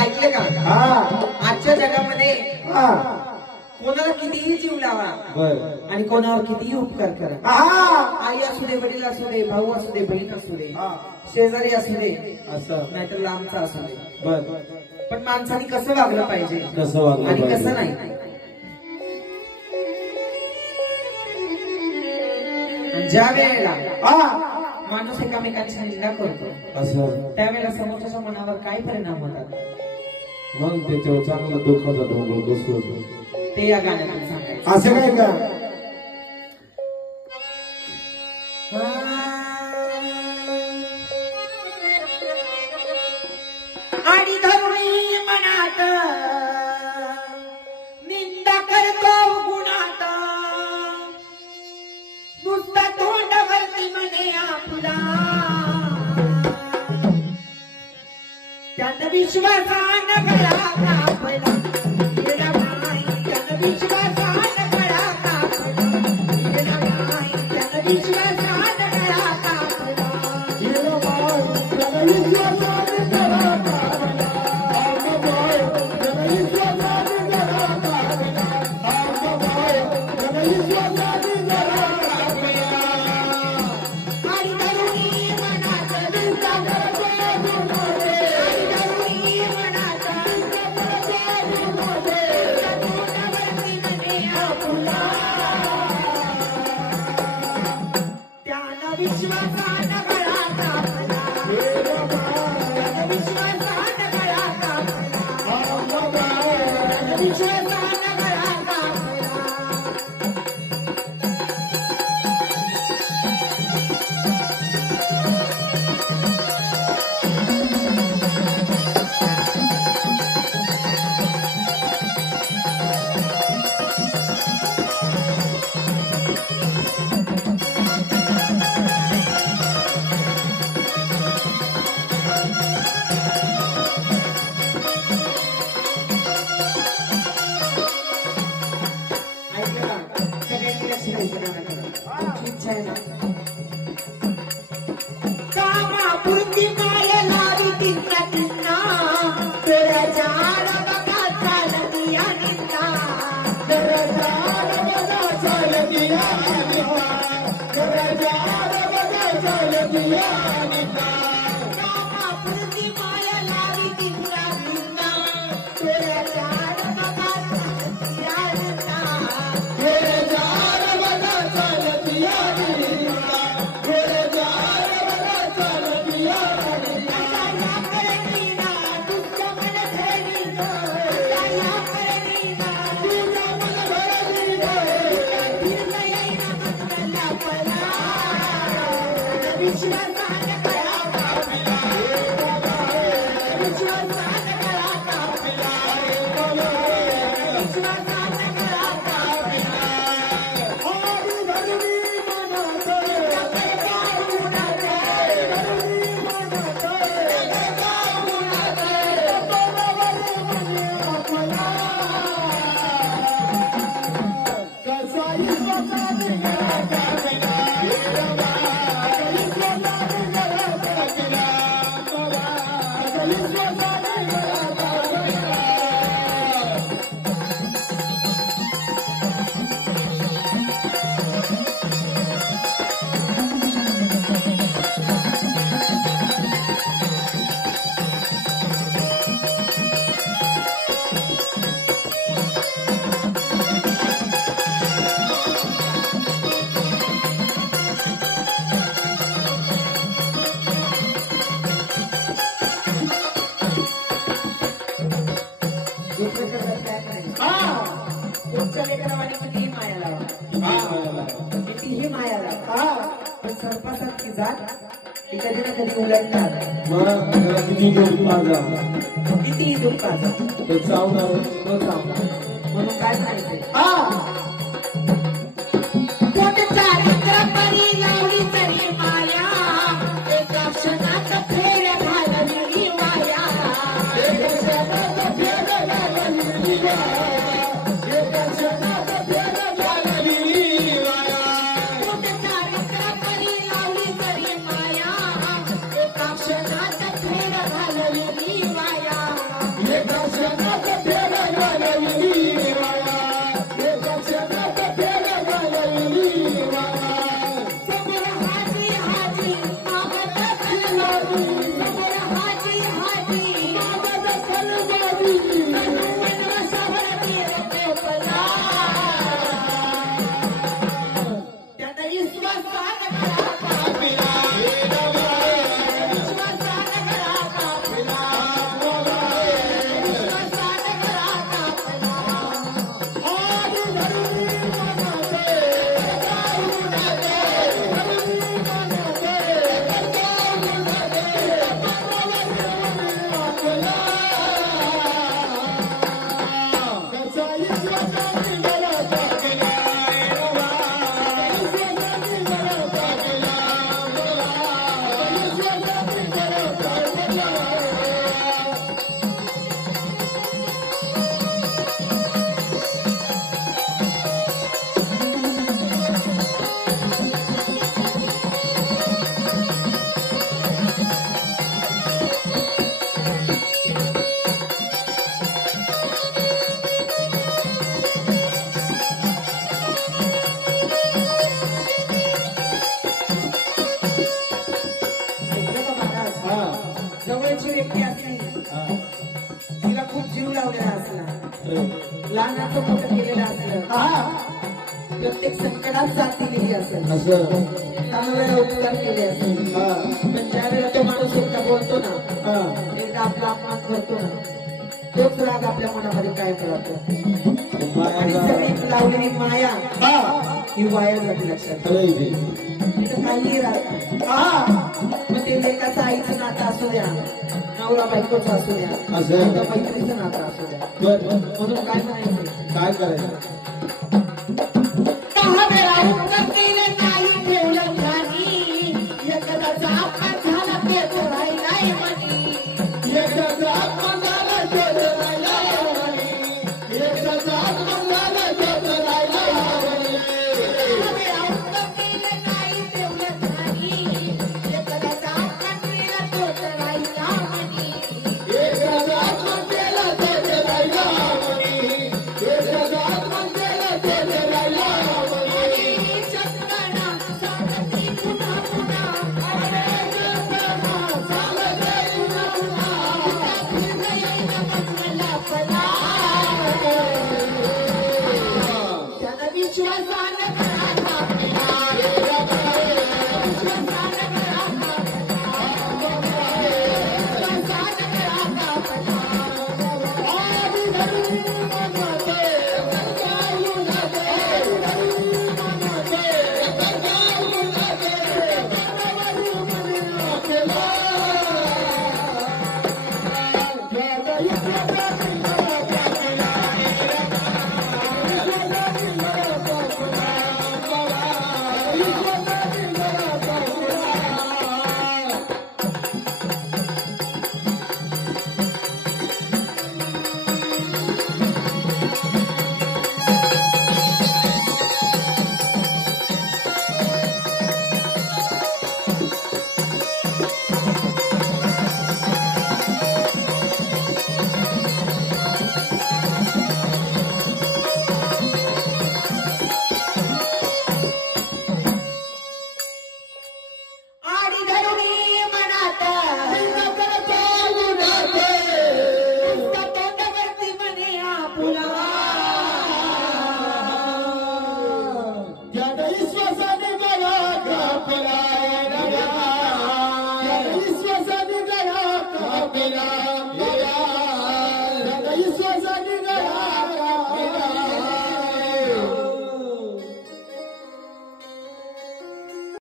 ऐकले का? आजच्या जगामध्ये कोणाला कितीही जीव लावा आणि कोणावर कितीही उपकार करा, आई असू दे, वडील असू दे, भाऊ असू दे, बहीण असू दे, शेजारी असू दे, असं नाहीतर लांबचा असू दे, पण माणसाने कसं वागलं पाहिजे, कसं वागलं आणि पाहिजे. कसं नाही. ज्या वेळेला माणूस एकामेकांची निंदा करतो असं त्यावेळेला समोरच्या मनावर काय परिणाम होतात मग त्याच्यावर चांगला दुःखाचा डोंगर बसवतो. ते या गाण्यातून सांगायचं. असं काय का? आणि धरुणी मनात निंदा करतो गुणात, नुसता तोंडावरती म्हणे आपला, त्यानं विश्वासानं गळा कापला, त्यानं विश्वासानं गळा कापला, त्यानं विश्वासानं गळा कापला, कितीही माया लावा पण सर्पासारखी जात ती कधी ना कधी उलटणार. किती दुःखाचा म्हणून काय करायचंय लावली तरी माया एका क्षणात फेर घालवली माया. जवळची व्यक्ती असली तिला खूप जीव लावलेला असला, लहानाचं मोठं केलेलं असलं, प्रत्येक संकटात साथ दिलेली असेल, चांगला उपकार केले असेल, पण ज्या वेळेला तो माणूस एकदा बोलतो ना, एकदा आपला अपमान करतो ना, तोच राग आपल्या मनामध्ये काय राहतो. आणि सगळी लावलेली माया ही वाया जाते. लक्षात तिथं काहीही राहत मग ते लेकाचं आईचं नातं असू द्या, नवरा बायकोचं असू द्या, मैत्रीचं नातं असू द्या, म्हणून काय म्हणायचं, काय करायचं,